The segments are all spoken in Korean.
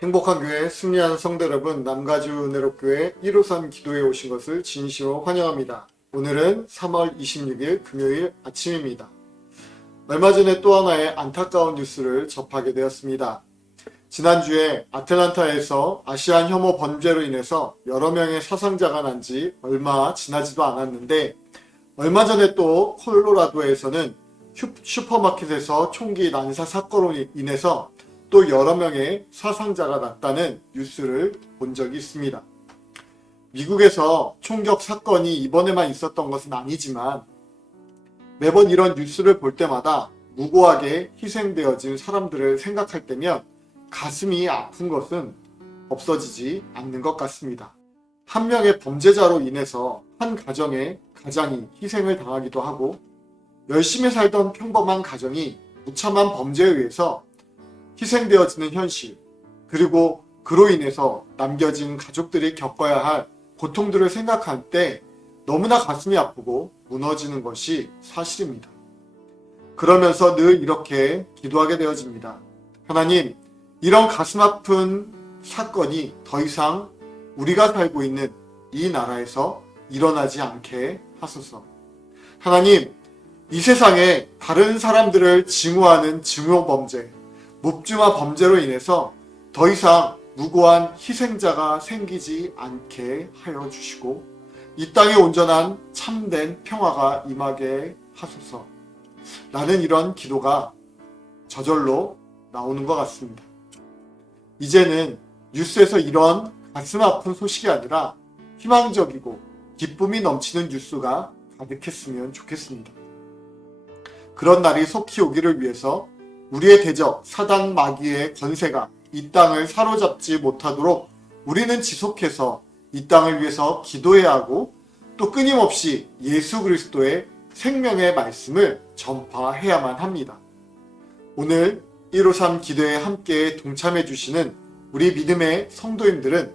행복한 교회 승리하는 성도 여러분, 남가주 은혜롭교회 153 기도에 오신 것을 진심으로 환영합니다. 오늘은 3월 26일 금요일 아침입니다. 얼마 전에 또 하나의 안타까운 뉴스를 접하게 되었습니다. 지난주에 아틀란타에서 아시안 혐오 범죄로 인해서 여러 명의 사상자가 난 지 얼마 지나지도 않았는데, 얼마 전에 또 콜로라도에서는 슈퍼마켓에서 총기 난사 사건으로 인해서 또 여러 명의 사상자가 났다는 뉴스를 본 적이 있습니다. 미국에서 총격 사건이 이번에만 있었던 것은 아니지만 매번 이런 뉴스를 볼 때마다 무고하게 희생되어진 사람들을 생각할 때면 가슴이 아픈 것은 없어지지 않는 것 같습니다. 한 명의 범죄자로 인해서 한 가정의 가장이 희생을 당하기도 하고, 열심히 살던 평범한 가정이 무참한 범죄에 의해서 희생되어지는 현실, 그리고 그로 인해서 남겨진 가족들이 겪어야 할 고통들을 생각할 때 너무나 가슴이 아프고 무너지는 것이 사실입니다. 그러면서 늘 이렇게 기도하게 되어집니다. 하나님, 이런 가슴 아픈 사건이 더 이상 우리가 살고 있는 이 나라에서 일어나지 않게 하소서. 하나님, 이 세상에 다른 사람들을 증오하는 증오범죄, 묵주마 범죄로 인해서 더 이상 무고한 희생자가 생기지 않게 하여 주시고, 이 땅에 온전한 참된 평화가 임하게 하소서. 라는 이런 기도가 저절로 나오는 것 같습니다. 이제는 뉴스에서 이런 가슴 아픈 소식이 아니라 희망적이고 기쁨이 넘치는 뉴스가 가득했으면 좋겠습니다. 그런 날이 속히 오기를 위해서 우리의 대적 사단 마귀의 권세가 이 땅을 사로잡지 못하도록 우리는 지속해서 이 땅을 위해서 기도해야 하고, 또 끊임없이 예수 그리스도의 생명의 말씀을 전파해야만 합니다. 오늘 153 기도에 함께 동참해 주시는 우리 믿음의 성도님들은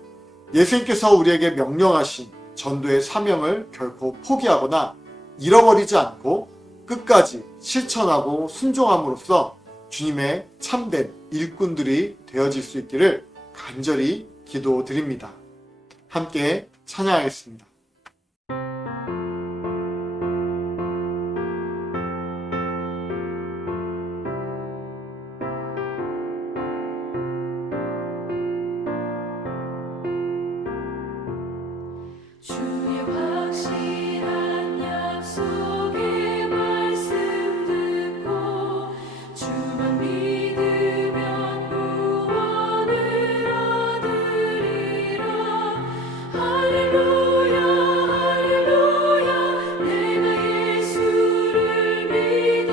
예수님께서 우리에게 명령하신 전도의 사명을 결코 포기하거나 잃어버리지 않고 끝까지 실천하고 순종함으로써 주님의 참된 일꾼들이 되어질 수 있기를 간절히 기도드립니다. 함께 찬양하겠습니다. 주의 확실한 약속의 말씀 듣고 주만 믿으면 구원을 얻으리라. 할렐루야 할렐루야. 내가 예수를 믿어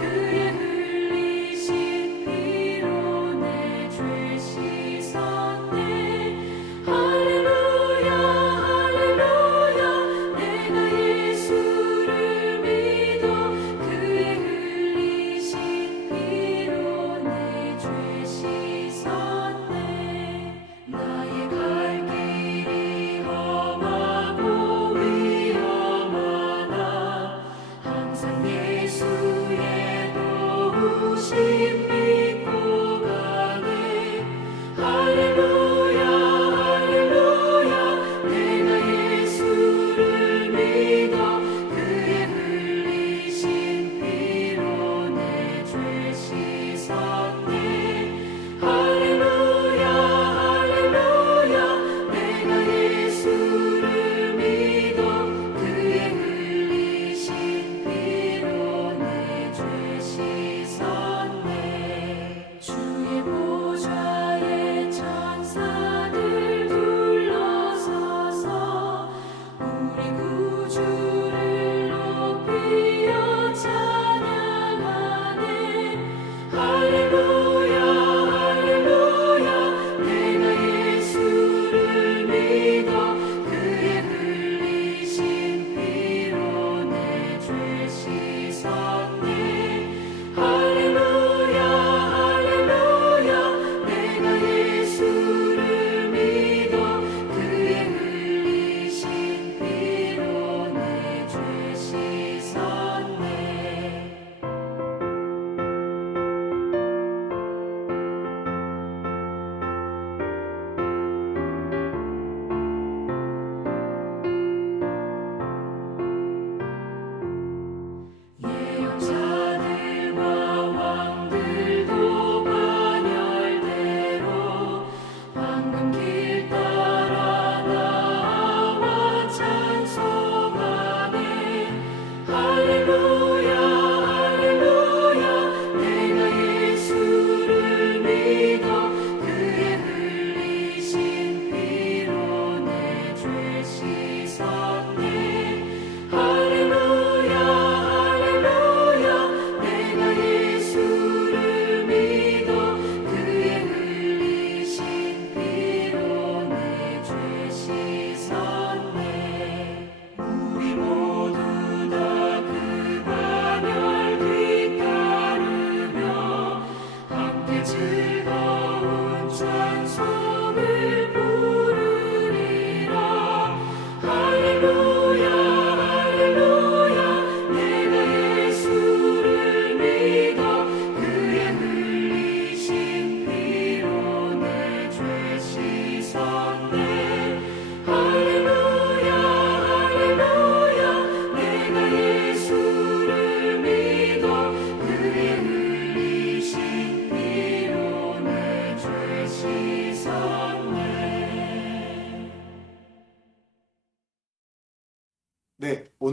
그의 흘리신 피로 내 죄 씻었네. 할렐루야 할렐루야. 내가 예수를 믿어 그의 흘리신 피로 내 죄 씻었네. 나의 갈 길이 험하고 위험하나 항상 예수의 도우심 믿고 가네. 할렐루야 할렐루야. 내가 예수를 믿어 그의 흘리신 피로 내 죄 씻었네. 할렐루야 할렐루야. 내가 예수를 믿어 그의 흘리신 피로 내 죄 씻었네.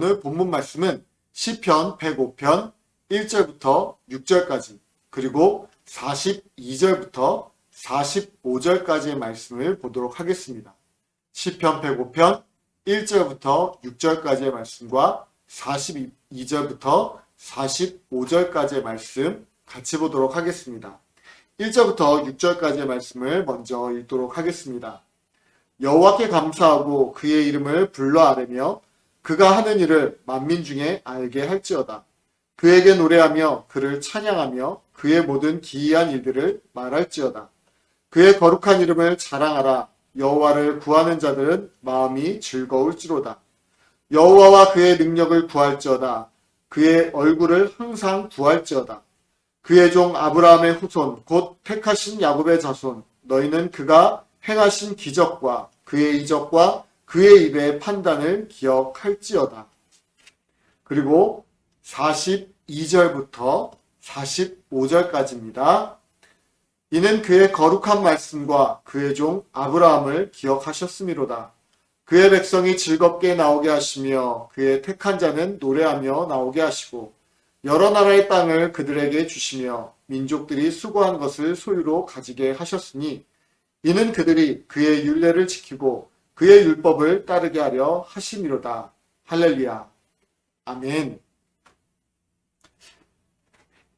오늘 본문 말씀은 시편 105편 1절부터 6절까지 그리고 42절부터 45절까지의 말씀을 보도록 하겠습니다. 시편 105편 1절부터 6절까지의 말씀과 42절부터 45절까지의 말씀 같이 보도록 하겠습니다. 1절부터 6절까지의 말씀을 먼저 읽도록 하겠습니다. 여호와께 감사하고 그의 이름을 불러 아뢰며 그가 하는 일을 만민 중에 알게 할지어다. 그에게 노래하며 그를 찬양하며 그의 모든 기이한 일들을 말할지어다. 그의 거룩한 이름을 자랑하라. 여호와를 구하는 자들은 마음이 즐거울지로다. 여호와와 그의 능력을 구할지어다. 그의 얼굴을 항상 구할지어다. 그의 종 아브라함의 후손 곧 택하신 야곱의 자손 너희는 그가 행하신 기적과 그의 이적과 그의 입의 판단을 기억할지어다. 그리고 42절부터 45절까지입니다. 이는 그의 거룩한 말씀과 그의 종 아브라함을 기억하셨음이로다. 그의 백성이 즐겁게 나오게 하시며 그의 택한 자는 노래하며 나오게 하시고 여러 나라의 땅을 그들에게 주시며 민족들이 수고한 것을 소유로 가지게 하셨으니 이는 그들이 그의 율례를 지키고 그의 율법을 따르게 하려 하심이로다. 할렐루야. 아멘.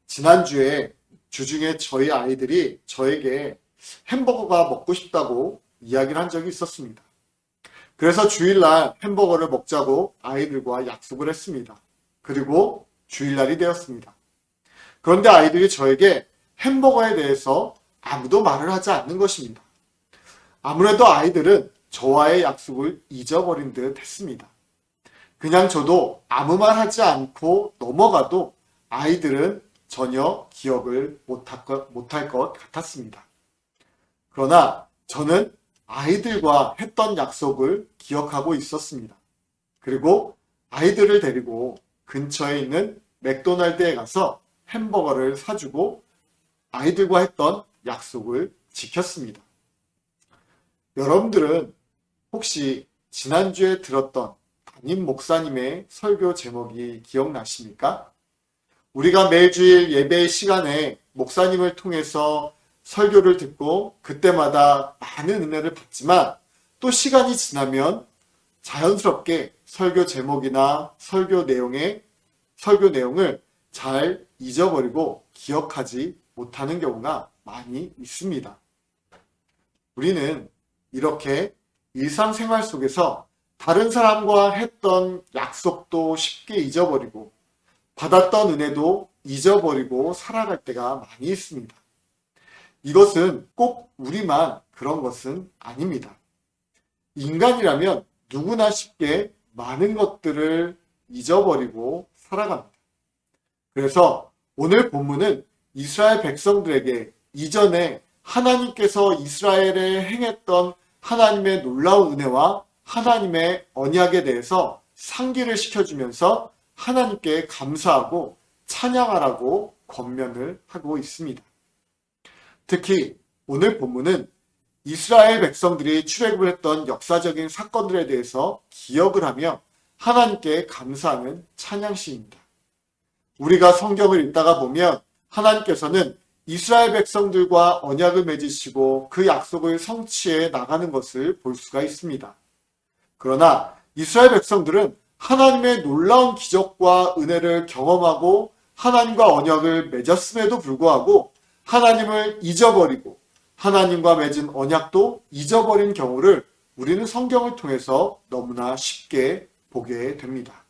지난주에 주중에 저희 아이들이 저에게 햄버거가 먹고 싶다고 이야기를 한 적이 있었습니다. 그래서 주일날 햄버거를 먹자고 아이들과 약속을 했습니다. 그리고 주일날이 되었습니다. 그런데 아이들이 저에게 햄버거에 대해서 아무도 말을 하지 않는 것입니다. 아무래도 아이들은 저와의 약속을 잊어버린 듯 했습니다. 그냥 저도 아무 말 하지 않고 넘어가도 아이들은 전혀 기억을 못할 것 같았습니다. 그러나 저는 아이들과 했던 약속을 기억하고 있었습니다. 그리고 아이들을 데리고 근처에 있는 맥도날드에 가서 햄버거를 사주고 아이들과 했던 약속을 지켰습니다. 여러분들은 혹시 지난주에 들었던 담임 목사님의 설교 제목이 기억나십니까? 우리가 매주일 예배 시간에 목사님을 통해서 설교를 듣고 그때마다 많은 은혜를 받지만 또 시간이 지나면 자연스럽게 설교 제목이나 설교 내용을 잘 잊어버리고 기억하지 못하는 경우가 많이 있습니다. 우리는 이렇게 일상생활 속에서 다른 사람과 했던 약속도 쉽게 잊어버리고 받았던 은혜도 잊어버리고 살아갈 때가 많이 있습니다. 이것은 꼭 우리만 그런 것은 아닙니다. 인간이라면 누구나 쉽게 많은 것들을 잊어버리고 살아갑니다. 그래서 오늘 본문은 이스라엘 백성들에게 이전에 하나님께서 이스라엘에 행했던 하나님의 놀라운 은혜와 하나님의 언약에 대해서 상기를 시켜주면서 하나님께 감사하고 찬양하라고 권면을 하고 있습니다. 특히 오늘 본문은 이스라엘 백성들이 출애굽을 했던 역사적인 사건들에 대해서 기억을 하며 하나님께 감사하는 찬양시입니다. 우리가 성경을 읽다가 보면 하나님께서는 이스라엘 백성들과 언약을 맺으시고 그 약속을 성취해 나가는 것을 볼 수가 있습니다. 그러나 이스라엘 백성들은 하나님의 놀라운 기적과 은혜를 경험하고 하나님과 언약을 맺었음에도 불구하고 하나님을 잊어버리고 하나님과 맺은 언약도 잊어버린 경우를 우리는 성경을 통해서 너무나 쉽게 보게 됩니다.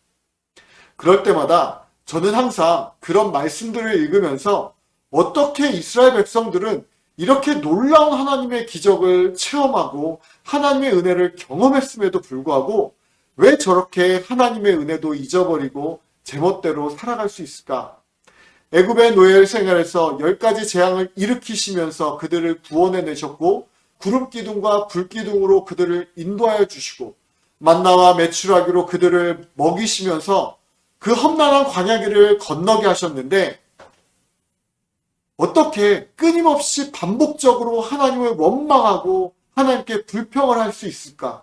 그럴 때마다 저는 항상 그런 말씀들을 읽으면서 어떻게 이스라엘 백성들은 이렇게 놀라운 하나님의 기적을 체험하고 하나님의 은혜를 경험했음에도 불구하고 왜 저렇게 하나님의 은혜도 잊어버리고 제멋대로 살아갈 수 있을까? 애굽의 노예 생활에서 10가지 재앙을 일으키시면서 그들을 구원해내셨고 구름기둥과 불기둥으로 그들을 인도하여 주시고 만나와 메추라기로 그들을 먹이시면서 그 험난한 광야길을 건너게 하셨는데 어떻게 끊임없이 반복적으로 하나님을 원망하고 하나님께 불평을 할 수 있을까?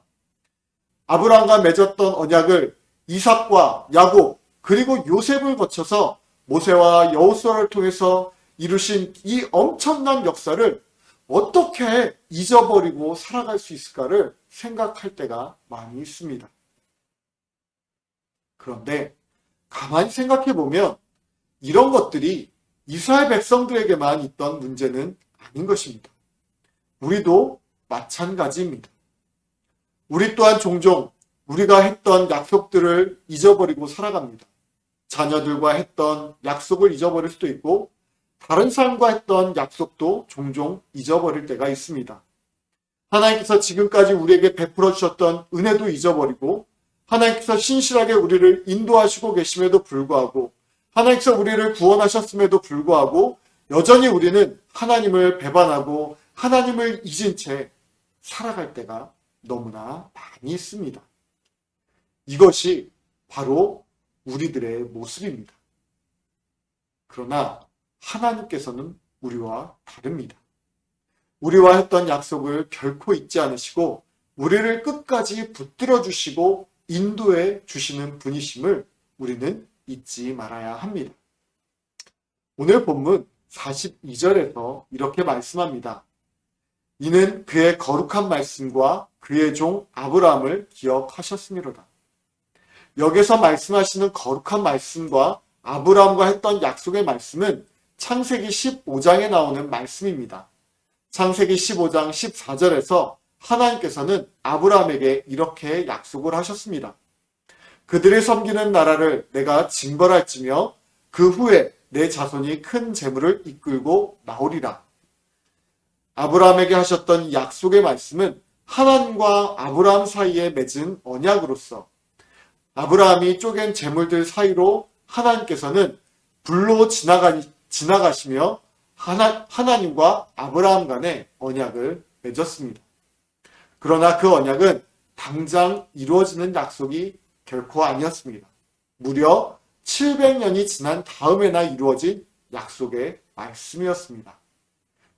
아브라함과 맺었던 언약을 이삭과 야곱 그리고 요셉을 거쳐서 모세와 여호수아를 통해서 이루신 이 엄청난 역사를 어떻게 잊어버리고 살아갈 수 있을까를 생각할 때가 많이 있습니다. 그런데 가만히 생각해 보면 이런 것들이 이스라엘 백성들에게만 있던 문제는 아닌 것입니다. 우리도 마찬가지입니다. 우리 또한 종종 우리가 했던 약속들을 잊어버리고 살아갑니다. 자녀들과 했던 약속을 잊어버릴 수도 있고 다른 사람과 했던 약속도 종종 잊어버릴 때가 있습니다. 하나님께서 지금까지 우리에게 베풀어 주셨던 은혜도 잊어버리고 하나님께서 신실하게 우리를 인도하시고 계심에도 불구하고 하나님께서 우리를 구원하셨음에도 불구하고 여전히 우리는 하나님을 배반하고 하나님을 잊은 채 살아갈 때가 너무나 많이 있습니다. 이것이 바로 우리들의 모습입니다. 그러나 하나님께서는 우리와 다릅니다. 우리와 했던 약속을 결코 잊지 않으시고 우리를 끝까지 붙들어 주시고 인도해 주시는 분이심을 우리는 잊지 말아야 합니다. 오늘 본문 42절에서 이렇게 말씀합니다. 이는 그의 거룩한 말씀과 그의 종 아브라함을 기억하셨음이로다. 여기서 말씀하시는 거룩한 말씀과 아브라함과 했던 약속의 말씀은 창세기 15장에 나오는 말씀입니다. 창세기 15장 14절에서 하나님께서는 아브라함에게 이렇게 약속을 하셨습니다. 그들이 섬기는 나라를 내가 징벌할지며 그 후에 내 자손이 큰 재물을 이끌고 나오리라. 아브라함에게 하셨던 이 약속의 말씀은 하나님과 아브라함 사이에 맺은 언약으로서 아브라함이 쪼갠 재물들 사이로 하나님께서는 불로 지나가시며 하나님과 아브라함 간의 언약을 맺었습니다. 그러나 그 언약은 당장 이루어지는 약속이 결코 아니었습니다. 무려 700년이 지난 다음에나 이루어진 약속의 말씀이었습니다.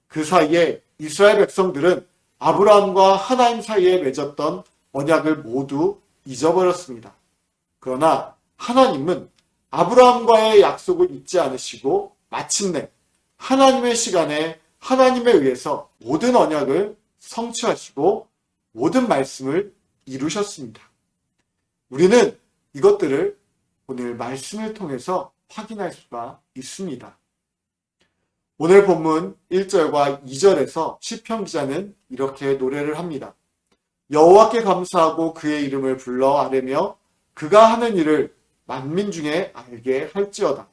그 사이에 이스라엘 백성들은 아브라함과 하나님 사이에 맺었던 언약을 모두 잊어버렸습니다. 그러나 하나님은 아브라함과의 약속을 잊지 않으시고 마침내 하나님의 시간에 하나님에 의해서 모든 언약을 성취하시고 모든 말씀을 이루셨습니다. 우리는 이것들을 오늘 말씀을 통해서 확인할 수가 있습니다. 오늘 본문 1절과 2절에서 시편 기자는 이렇게 노래를 합니다. 여호와께 감사하고 그의 이름을 불러 아뢰며 그가 하는 일을 만민 중에 알게 할지어다.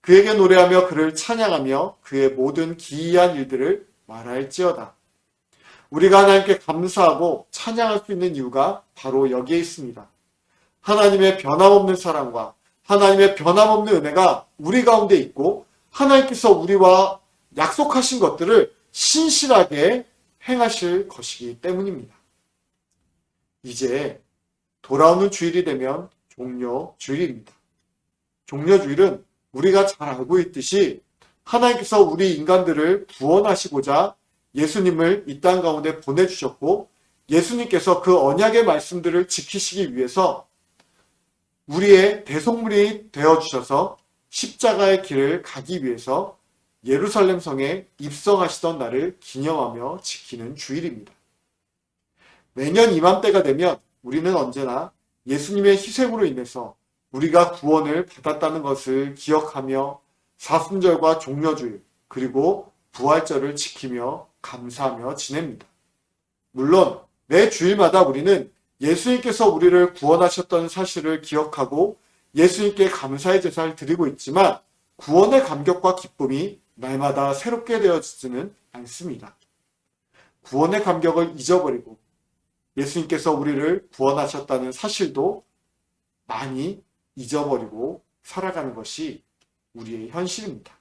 그에게 노래하며 그를 찬양하며 그의 모든 기이한 일들을 말할지어다. 우리가 하나님께 감사하고 찬양할 수 있는 이유가 바로 여기에 있습니다. 하나님의 변함없는 사랑과 하나님의 변함없는 은혜가 우리 가운데 있고 하나님께서 우리와 약속하신 것들을 신실하게 행하실 것이기 때문입니다. 이제 돌아오는 주일이 되면 종려주일입니다. 종려주일은 우리가 잘 알고 있듯이 하나님께서 우리 인간들을 구원하시고자 예수님을 이 땅 가운데 보내주셨고 예수님께서 그 언약의 말씀들을 지키시기 위해서 우리의 대속물이 되어주셔서 십자가의 길을 가기 위해서 예루살렘 성에 입성하시던 날을 기념하며 지키는 주일입니다. 매년 이맘때가 되면 우리는 언제나 예수님의 희생으로 인해서 우리가 구원을 받았다는 것을 기억하며 사순절과 종려주일 그리고 부활절을 지키며 감사하며 지냅니다. 물론 매 주일마다 우리는 예수님께서 우리를 구원하셨던 사실을 기억하고 예수님께 감사의 제사를 드리고 있지만 구원의 감격과 기쁨이 날마다 새롭게 되어지지는 않습니다. 구원의 감격을 잊어버리고 예수님께서 우리를 구원하셨다는 사실도 많이 잊어버리고 살아가는 것이 우리의 현실입니다.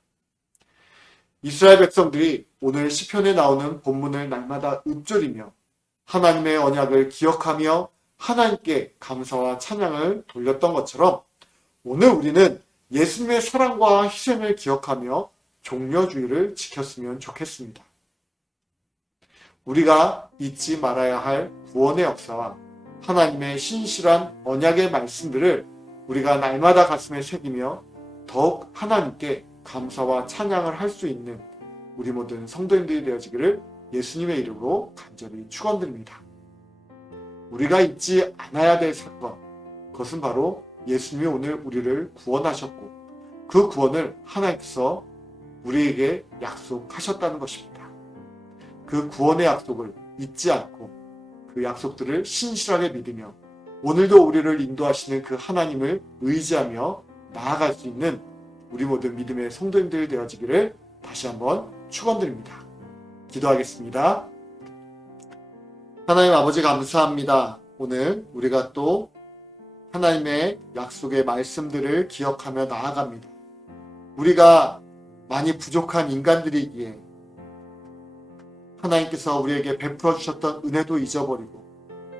이스라엘 백성들이 오늘 시편에 나오는 본문을 날마다 읊조리며 하나님의 언약을 기억하며 하나님께 감사와 찬양을 돌렸던 것처럼 오늘 우리는 예수님의 사랑과 희생을 기억하며 종려주일을 지켰으면 좋겠습니다. 우리가 잊지 말아야 할 구원의 역사와 하나님의 신실한 언약의 말씀들을 우리가 날마다 가슴에 새기며 더욱 하나님께 감사와 찬양을 할 수 있는 우리 모든 성도님들이 되어지기를 예수님의 이름으로 간절히 축원드립니다. 우리가 잊지 않아야 될 사건, 그것은 바로 예수님이 오늘 우리를 구원하셨고 그 구원을 하나님께서 우리에게 약속하셨다는 것입니다. 그 구원의 약속을 잊지 않고 그 약속들을 신실하게 믿으며 오늘도 우리를 인도하시는 그 하나님을 의지하며 나아갈 수 있는 우리 모든 믿음의 성도님들이 되어지기를 다시 한번 축원드립니다. 기도하겠습니다. 하나님 아버지 감사합니다. 오늘 우리가 또 하나님의 약속의 말씀들을 기억하며 나아갑니다. 우리가 많이 부족한 인간들이기에 하나님께서 우리에게 베풀어 주셨던 은혜도 잊어버리고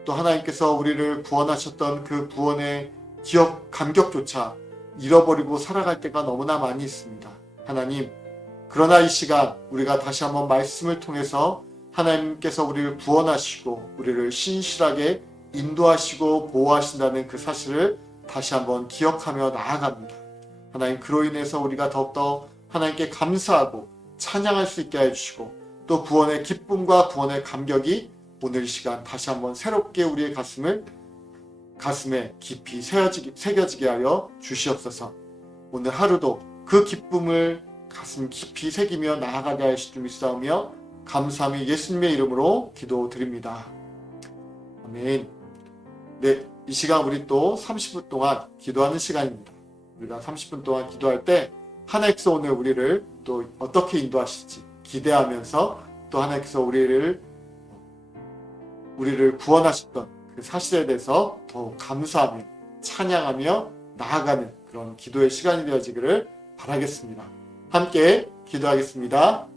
또 하나님께서 우리를 구원하셨던 그 구원의 기억, 감격조차 잃어버리고 살아갈 때가 너무나 많이 있습니다. 하나님, 그러나 이 시간 우리가 다시 한번 말씀을 통해서 하나님께서 우리를 구원하시고 우리를 신실하게 인도하시고 보호하신다는 그 사실을 다시 한번 기억하며 나아갑니다. 하나님, 그로 인해서 우리가 더욱더 하나님께 감사하고 찬양할 수 있게 해주시고 또 구원의 기쁨과 구원의 감격이 오늘 이 시간 다시 한번 새롭게 우리의 가슴에 깊이 새겨지게 하여 주시옵소서. 오늘 하루도 그 기쁨을 가슴 깊이 새기며 나아가게 하실 줄 믿사오며 감사하며 예수님의 이름으로 기도드립니다. 아멘. 네, 이 시간 우리 또 30분 동안 기도하는 시간입니다. 우리가 30분 동안 기도할 때 하나님께서 오늘 우리를 또 어떻게 인도하실지 기대하면서 또 하나님께서 우리를 구원하셨던 그 사실에 대해서 더욱 감사하며 찬양하며 나아가는 그런 기도의 시간이 되어지기를 바라겠습니다. 함께 기도하겠습니다.